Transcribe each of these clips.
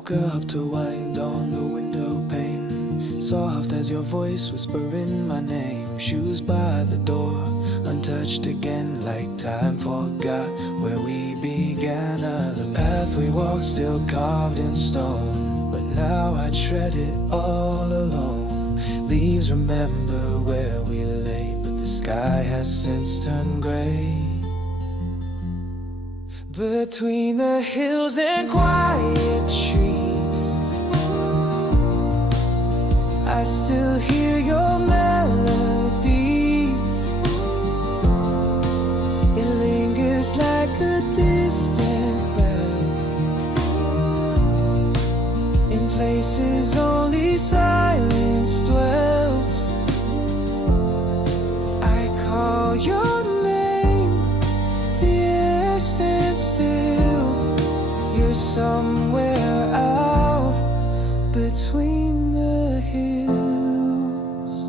woke up to wind on the window pane, soft as your voice whispering my name. Shoes by the door, untouched again, like time forgot where we began. The path we walked still carved in stone, but now I tread it all alone. Leaves remember where we lay, but the sky has since turned gray. Between the hills and quiet trees, I still hear your melody. It lingers like a distant bell in places only silence dwells. I call your name, the air stands still. You're somewhere out between the hills.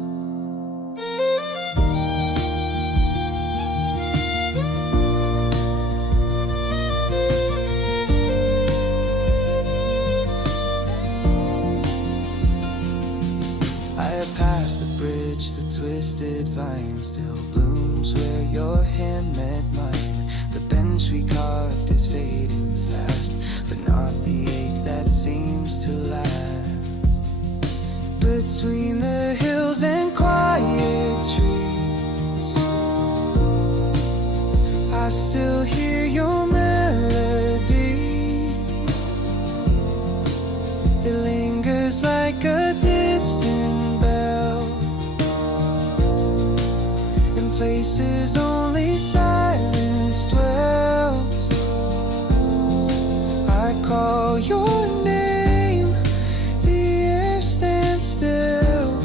I have passed the bridge, the twisted vine still blooms where your hand met mine. The bench we carved is fading fast, but not the ache that seems to last. Between the hills and quiet trees, I still hear your melody. It lingers like a distant bell in places only silence dwells. I call your name, the air stands still.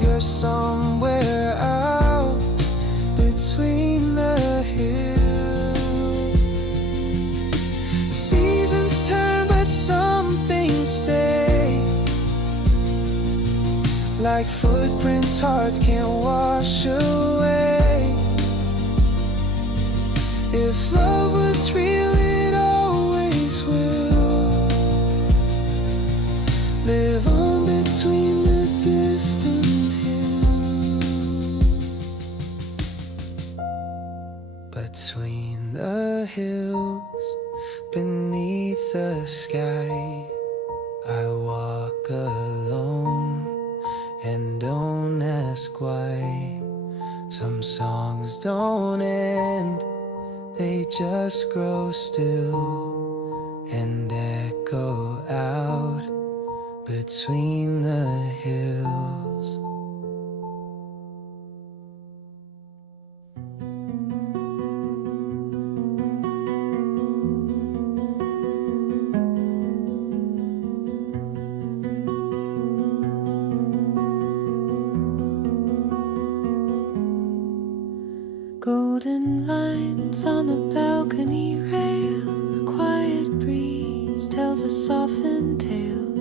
You're somewhere out between the hills. Seasons turn, but some things stay, like footprints hearts can't wash away. If love was real, it always will live on between the distant hills. Between the hills, beneath the sky, I walk alone and don't ask why. Some songs don't end, they just grow still and echo out between the hills. Golden lines on the balcony rail, a quiet breeze tells a softened tale.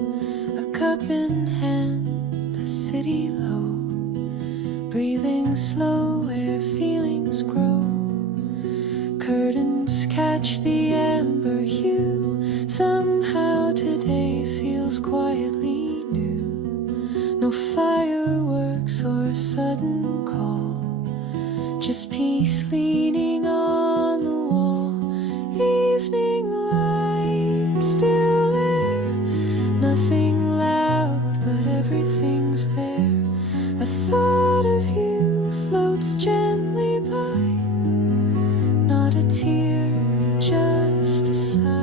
A cup in hand, the city low, breathing slow where feelings grow. Curtains catch the amber hue, somehow today feels quietly new. No fireworks or sudden call, just peace leaning on the wall. Evening light, still air, nothing loud, but everything's there. A thought of you floats gently by, not a tear, just a sigh.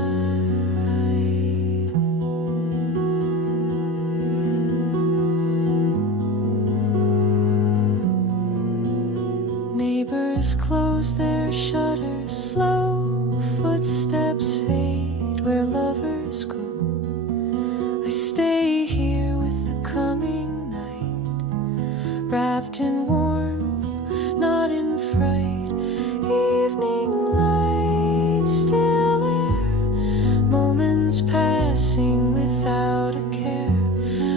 Neighbors close their shutters slow, footsteps fade where lovers go. I stay here with the coming night, wrapped in warmth, not in fright. Evening light, still air, moments passing without a care.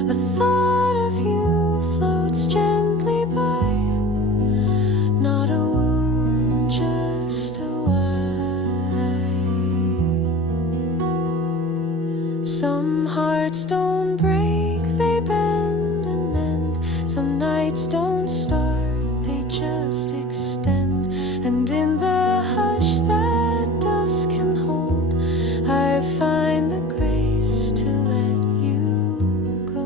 A thought of you floats gently by, not a wound, just a why. Some hearts don't break, they bend and mend. Some nights don't start, they just extend. And in the hush that dusk can hold, I find the grace to let you go.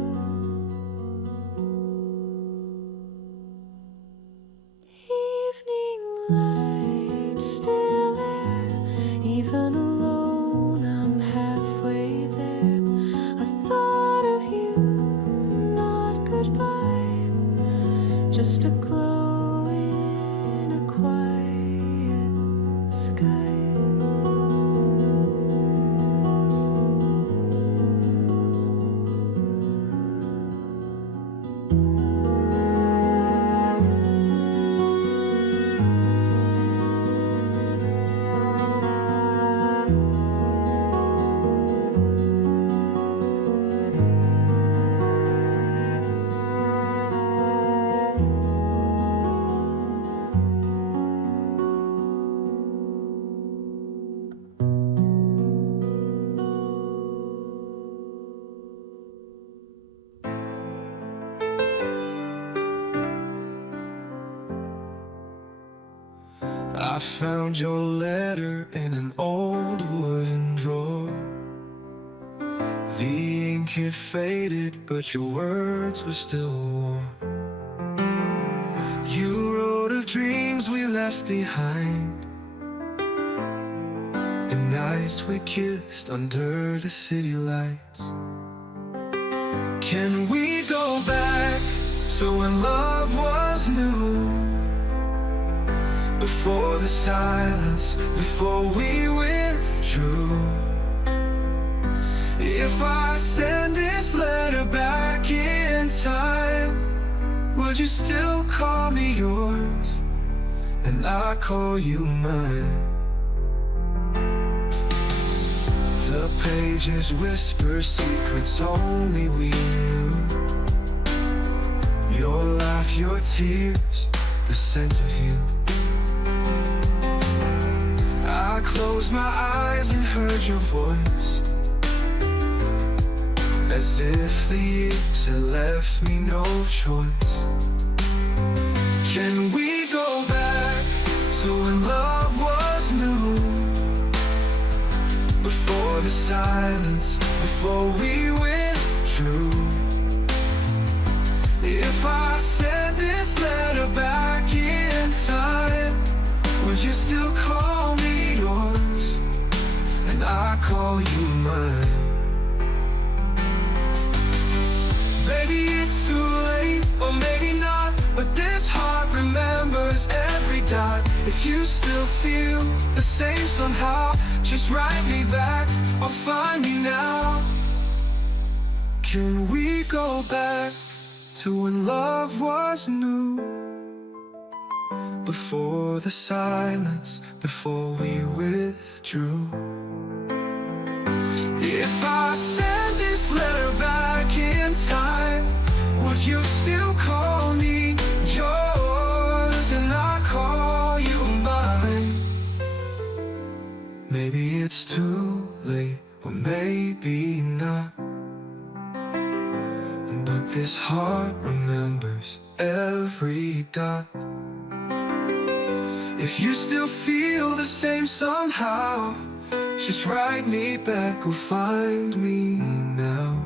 Evening light still there, even alone I'm halfway there. A thought of you, not goodbye, just a glow in a quiet sky. I found your letter in an old wooden drawer. The ink had faded, but your words were still warm. You wrote of dreams we left behind, and nights we kissed under the city lights. Can we go back to when love was new? Before the silence, before we withdrew. If I send this letter back in time, would you still call me yours, and I call you mine? The pages whisper secrets only we knew. Your laugh, your tears, the scent of you. I closed my eyes and heard your voice, as if the years had left me no choice. Can we go back to when love was new? Before the silence, before we withdrew. If I send this letter back in time, would you still call me yours, and I call you mine? Maybe it's too late, or maybe not, but this heart remembers every dot. If you still feel the same somehow, just write me back or find me now. Can we go back to when love was new? Before the silence, before we withdrew. If I send this letter back in time, would you still call me yours, and I call you mine? Maybe it's too late, or maybe not, but this heart remembers every dot. If you still feel the same somehow, just write me back or find me now.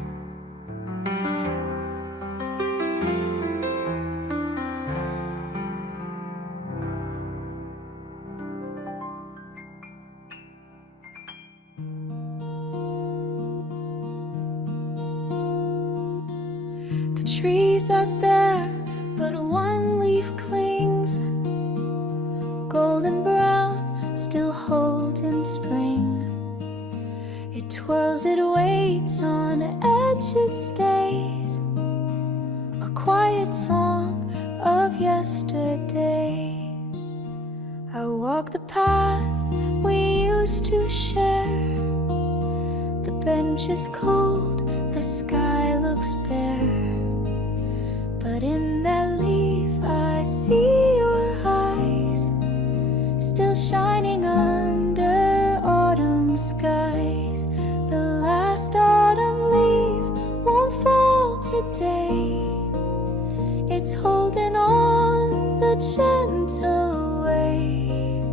The trees are bare, but one leaf clings, golden brown, still holding spring. It twirls, it waits, on edge it stays, a quiet song of yesterday. I walk the path we used to share. The bench is cold, the sky looks bare, but in that leaf I see your eyes, still shining under autumn skies. The last autumn today. It's holding on the gentle way,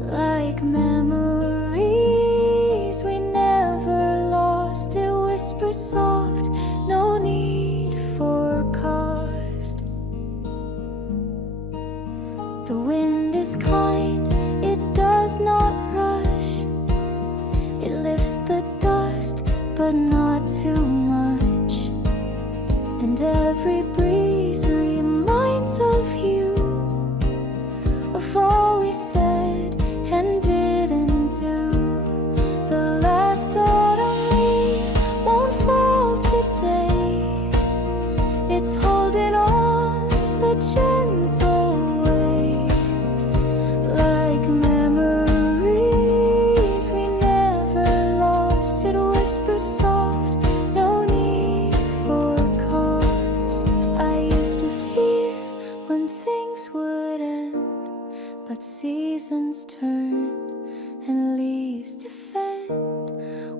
like memories we never lost. It whispers soft, no need for cost. The wind is kind, it does not rush. It lifts the dust, but not too much. And every breeze reminds of you, of all we said and didn't do. The last autumn leaf won't fall today. It's holding on the gentle way, like memories we never lost. It whispers soft, no need for cost. I used to fear when things would end, but seasons turn and leaves defend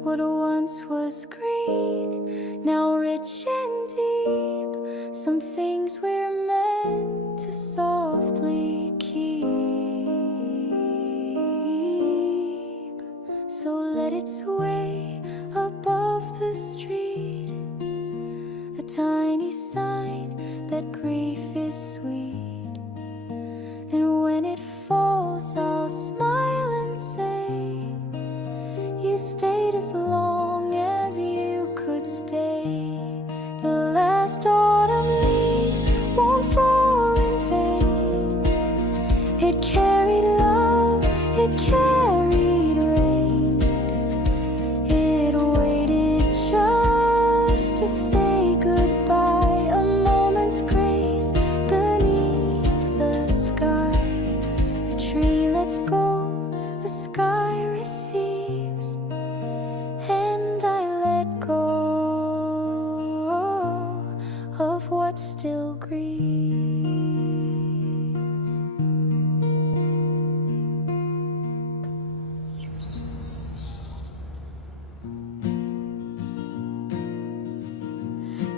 what once was green, now rich and deep. Some things we're meant to softly keep. So let it sway above the street, a tiny sign that grief is sweet. And when it falls, I'll smile and say, you stayed as long as you could stay. The last autumn leaf won't fall in vain. It carried love, it carried rain. It waited just to say goodbye, a moment's grace beneath the sky. The tree lets go, the sky receives, and I let go of what still grieves.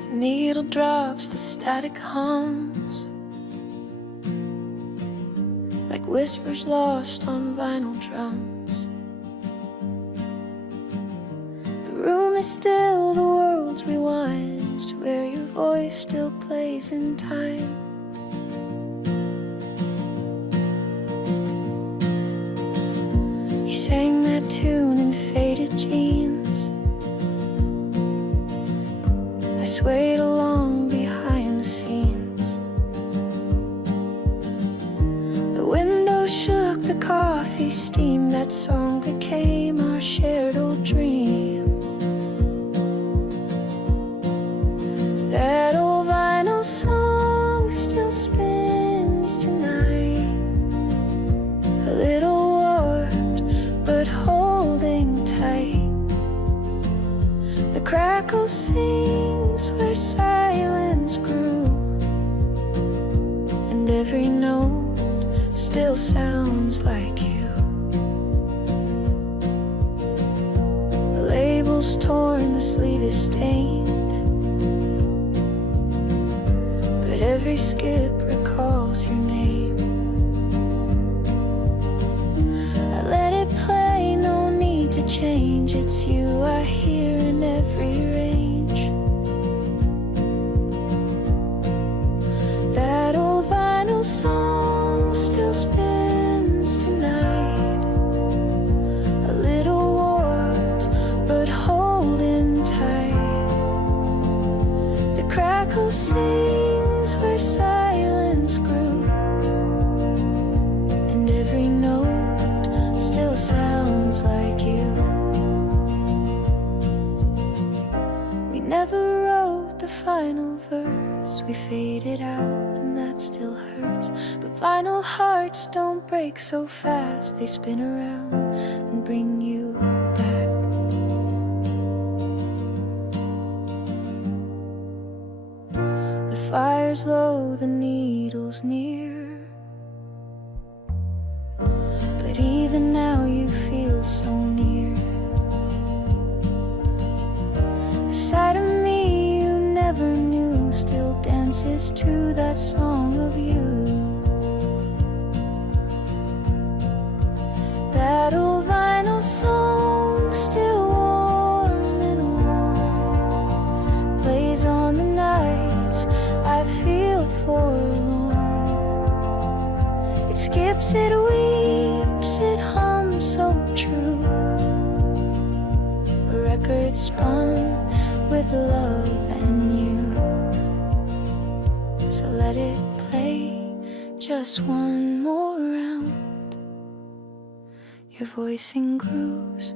The needle drops, the static hums, like whispers lost on vinyl drums. The room is still, the world rewinds to where your voice still plays in time. You sang that tune in faded jeans. I swayed along behind the scenes. The window shook, the coffee steam. That song became our shared old dream. That old vinyl song still spins tonight, a little warped but holding tight. The crackle sings where silence grew, and every note still sounds like you. The label's torn, the sleeve is stained, but every skip recalls your name. I let it play, no need to change. It's you I hear in every range. That old vinyl song still spins tonight, a little warped but holding tight. The crackle sings where silence grew, and every note still sounds like you. We never wrote the final verse, we faded out and that still hurts. But vinyl hearts don't break so fast, they spin around and bring you back. The fire's low, the needle's near, but even now you feel so near. A side of me you never knew dances to that song of you. That old vinyl song, still warm and warm, plays on the nights I feel forlorn. It skips, it weeps, it hums so true. A record spun with love and you. So let it play just one more round. Your voice in grooves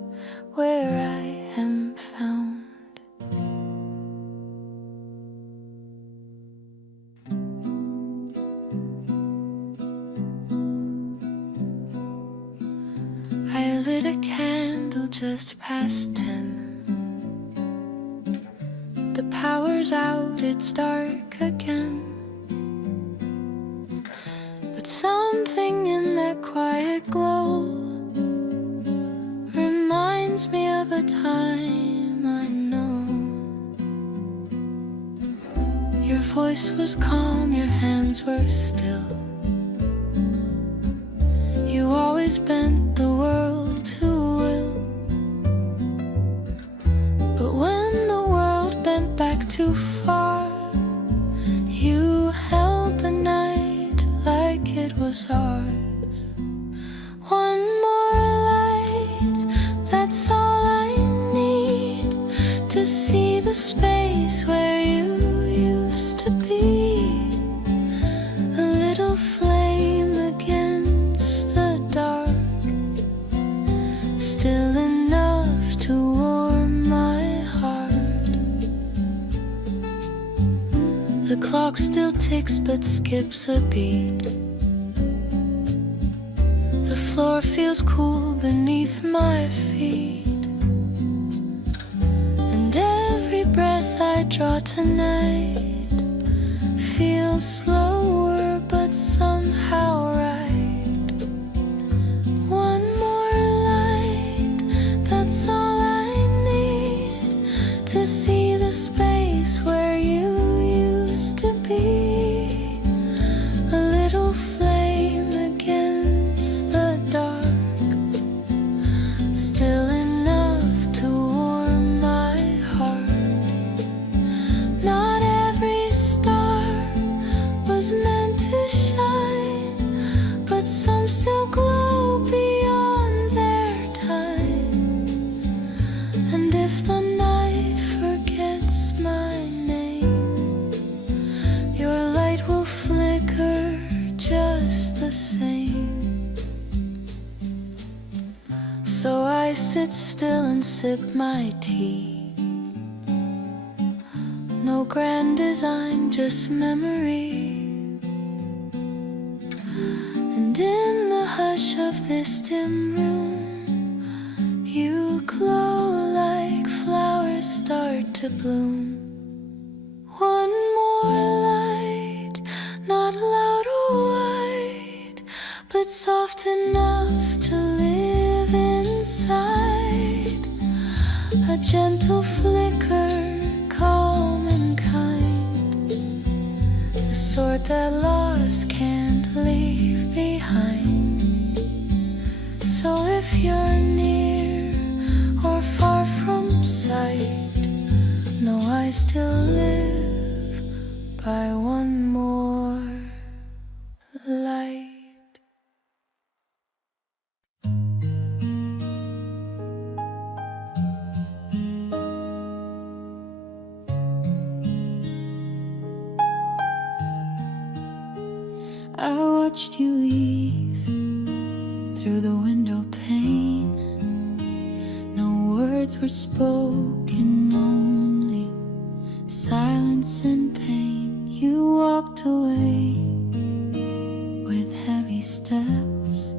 where I am found. I lit a candle just past 10. The power's out, it's dark again. But something in that quiet glow reminds me of a time I know. Your voice was calm, your hands were still. You always bent the world to will. But when the world bent back too far, you held the night like it was ours. One more light, that's all I need to see the space where you used to be. A little flame against the dark, still enough to warm my heart. The clock still ticks but skips a beat. The floor feels cool beneath my feet. And every breath I draw tonight feels slower but somehow right. One more light, that's all I need to see the space where you used to be. A little flame against the dark, still enough to warm my heart. Not every star was meant to shine, but some still glow beyond their time. And if the night forgets my name, your light will flicker just the same. So I sit still and sip my tea. No grand design, just memory. And in the hush of this dim room, you glow like flowers start to bloom. One more light, not loud or wide, but soft enough to live inside. A gentle flicker, calm and kind, the sort that loss can't leave behind. So if you're near or far from sight, know I still live by one more light. I watched you leave through the window pane. No words were spoken, only silence and pain. You walked away with heavy steps,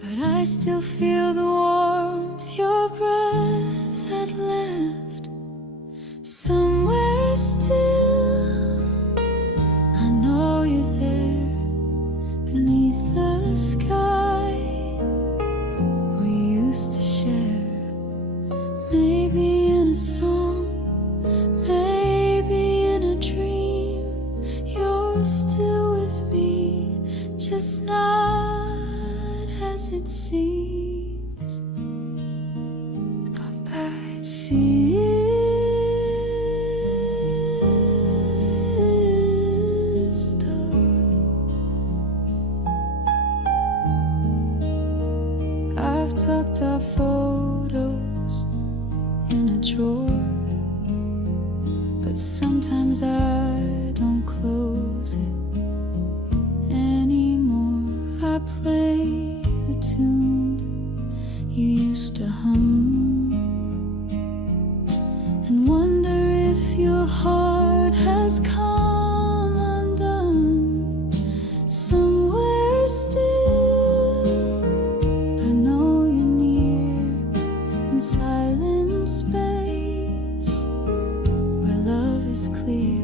but I still feel the warmth your breath had left. Somewhere still, I know you're there beneath the sky we used to share. Maybe in a song, maybe in sister. I've tucked our photos in a drawer, but sometimes I don't close it anymore. I play the tune you used to hum and wonder if your heart has come undone. Somewhere still, I know you're near, in silent space where love is clear.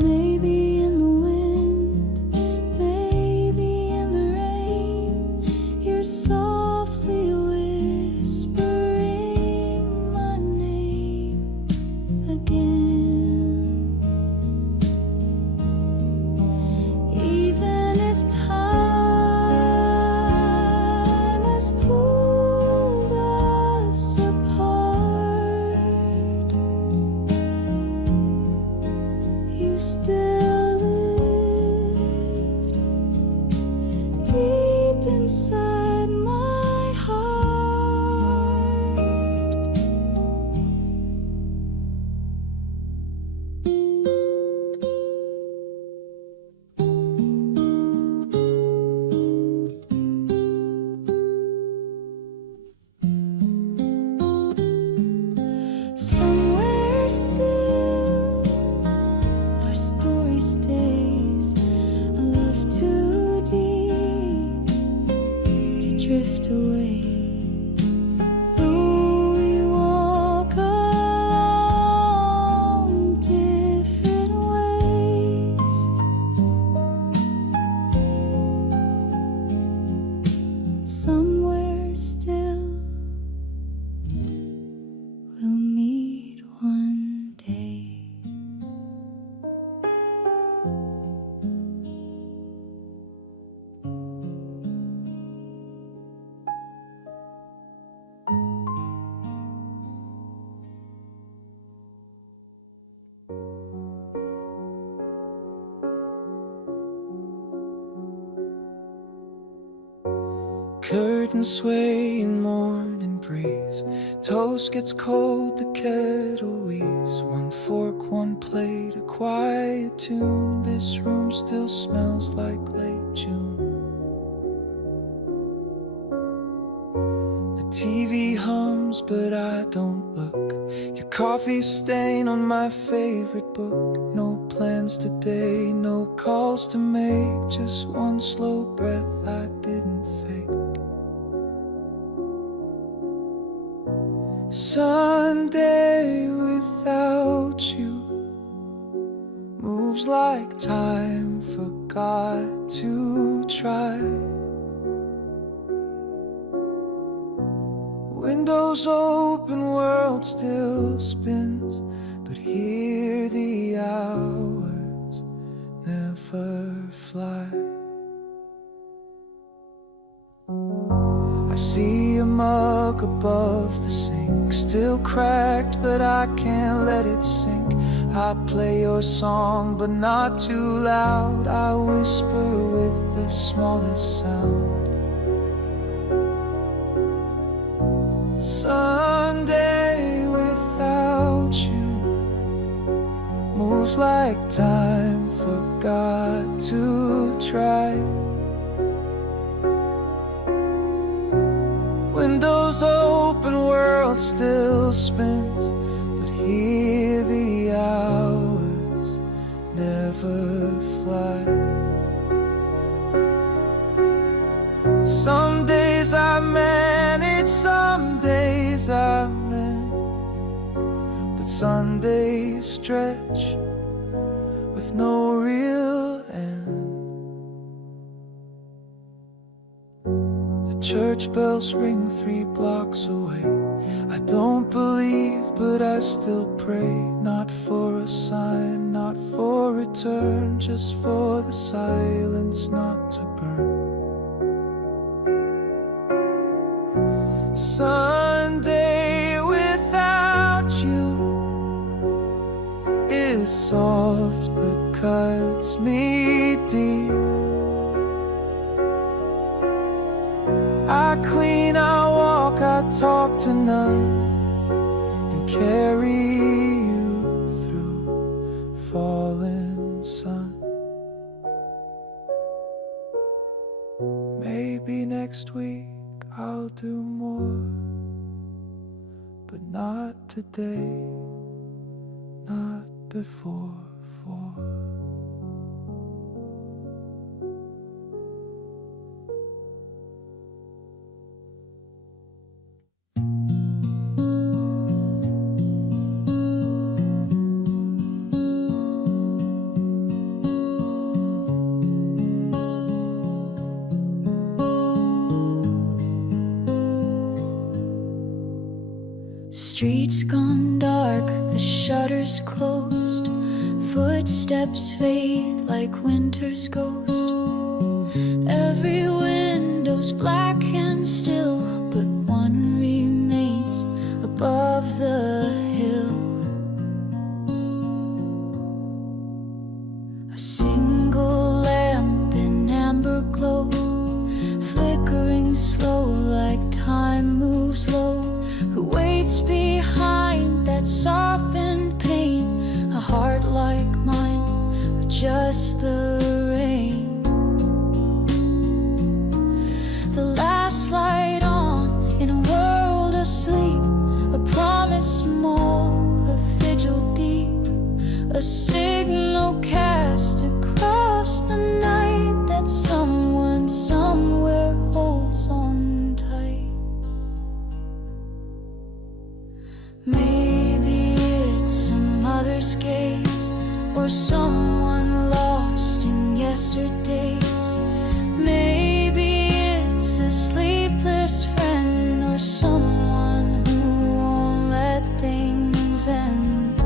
Maybe in the wind, maybe in the rain, you're softly whispering my name again. Even if time has pulled us apart, you still lived deep inside my heart. Somewhere still, our story stays, a love too deep to drift away. Though we walk along different ways, somewhere still we'll meet one day. Curtains sway in morning breeze. Toast gets cold, the kettle wheezes. One fork, one plate, a quiet tune. This room still smells like late June. The TV hums, but I don't look. Your coffee stain on my favorite book. No plans today, no calls to make. Just one slow breath I didn't fake. Sunday without you moves like time forgot to try. Windows open, world still spins, but here the hours never fly. I see a mug above the sink, still cracked, but I can't let it sink. I play your song, but not too loud. I whisper with the smallest sound. Sunday without you moves like time forgot to try. Windows open, world still spins, but here the hours never fly. Some days I manage, some days I mend, but Sundays stretch with no real end. The church bells ring 3 blocks away. I don't believe, but I still pray. Not for a sign, not for return, just for the silence not to burn. Sunday without is soft but cuts me deep. I clean, I walk, I talk to none, and carry you through falling sun. Maybe next week I'll do more, but not today, not before 4. Streets gone dark, the shutters closed, footsteps fade like winter's ghost. Every window's black and still, but one remains above the hill. A single lamp in amber glow, flickering slow like time moves low. Who waits behind that softened pain? A heart like mine, or just the rain? The last light on in a world asleep, a promise more, a vigil deep, a signal cast across the night that someone somewhere holds on tight. Maybe it's a mother's gaze, or someone lost in yesterdays. Maybe it's a sleepless friend, or someone who won't let things end.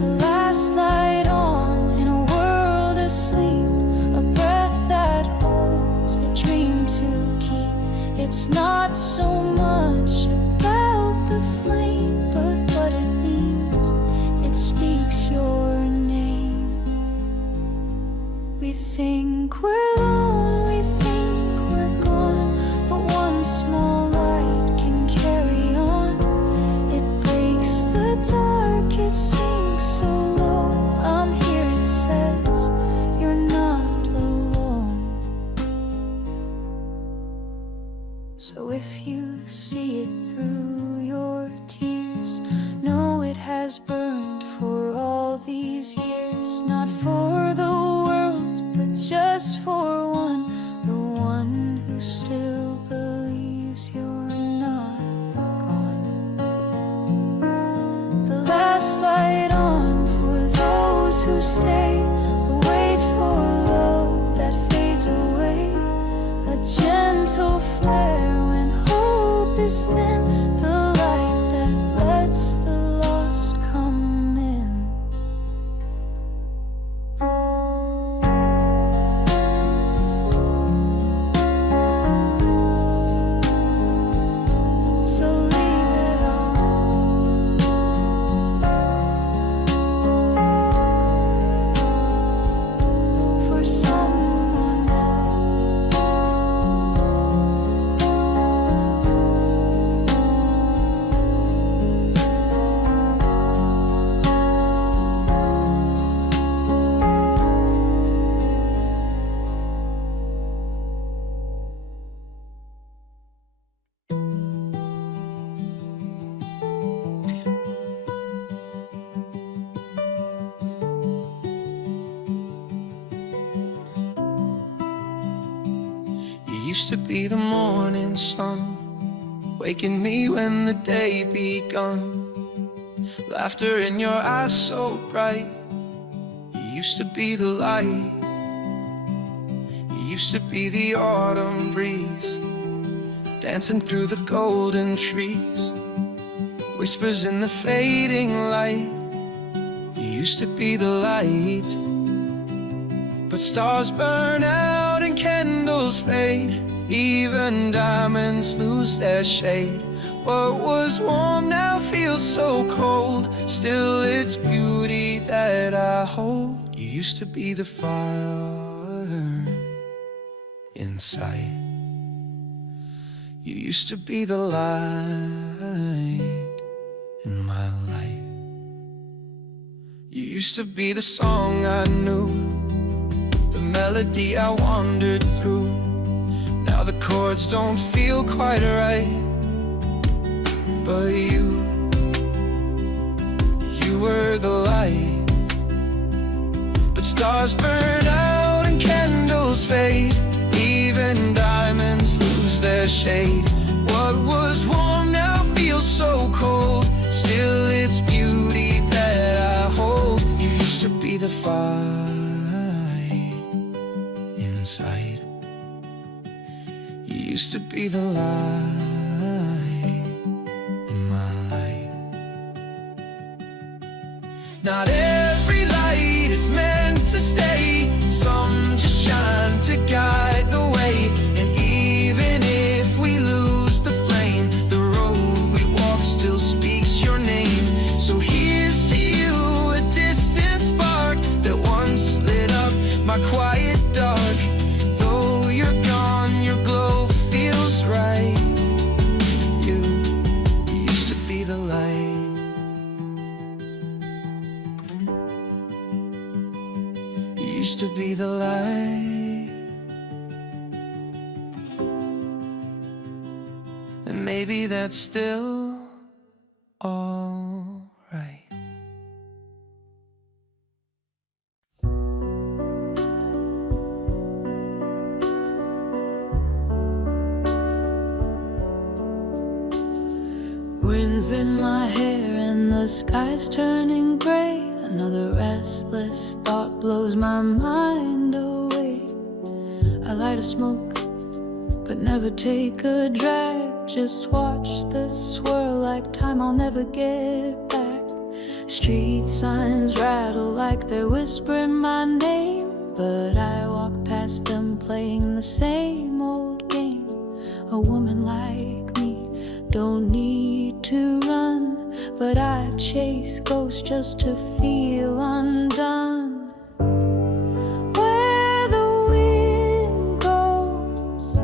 The last light on in a world asleep, a breath that holds a dream to keep. It's not so much about the flame, but what it means. It speaks your name. We think we're alone, we think we're gone, but one small light can carry on. It breaks the dark, it sinks so low. I'm here, it says, you're not alone. So if you see it through your tears, know it has burned for all these years. Not for the world, but just for one, the one who still believes you're not gone. The last light on for those who stay, who wait for love that fades away. A gentle flare when hope is thin, the light that lets the lost come in. So leave it all for someone else. You used to be the morning sun, waking me when the day begun. Laughter in your eyes so bright. You used to be the light. You used to be the autumn breeze, dancing through the golden trees. Whispers in the fading light. You used to be the light. But stars burn out and candles fade, even diamonds lose their shade What was warm now feels so cold. Still it's beauty that I hold. You used to be the fire inside. You used to be the light in my life. You used to be the song I knew, the melody I wandered through. Now the chords don't feel quite right, but you were the light. But stars burn out and candles fade, even diamonds lose their shade. What was warm now feels so cold. Still it's beauty that I hold. You used to be the fire inside. You used to be the light in my life. Not every light is meant to stay. Some just shine to guide the way. And even if we lose the flame, the road we walk still speaks your name. So here's to you, a distant spark that once lit up my quiet dark. Though you're gone, your glow feels right. You used to be the light. You used to be the light. And maybe that's still all right. Winds in my hair and the sky's turning gray. Another restless thought blows my mind away. I light a smoke, but never take a drag. Just watch the swirl like time I'll never get back. Street signs rattle like they're whispering my name, but I walk past them playing the same old game. A woman like me don't need to run, but I chase ghosts just to feel undone. Where the wind goes,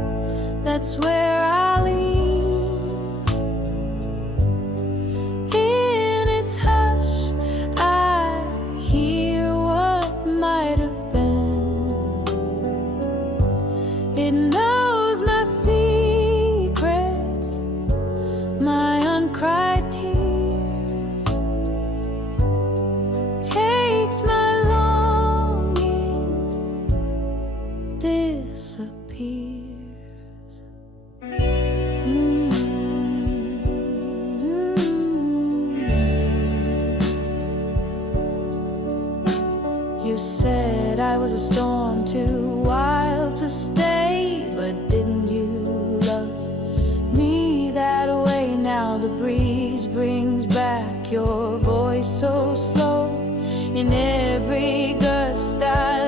that's where I lead. In its hush, I hear what might have been. It knows my secrets, my uncried tears, takes my longing, disappears. You said I was a storm too wild to stay, but didn't you love me that way? Now the breeze brings back your voice so slow. In every gust I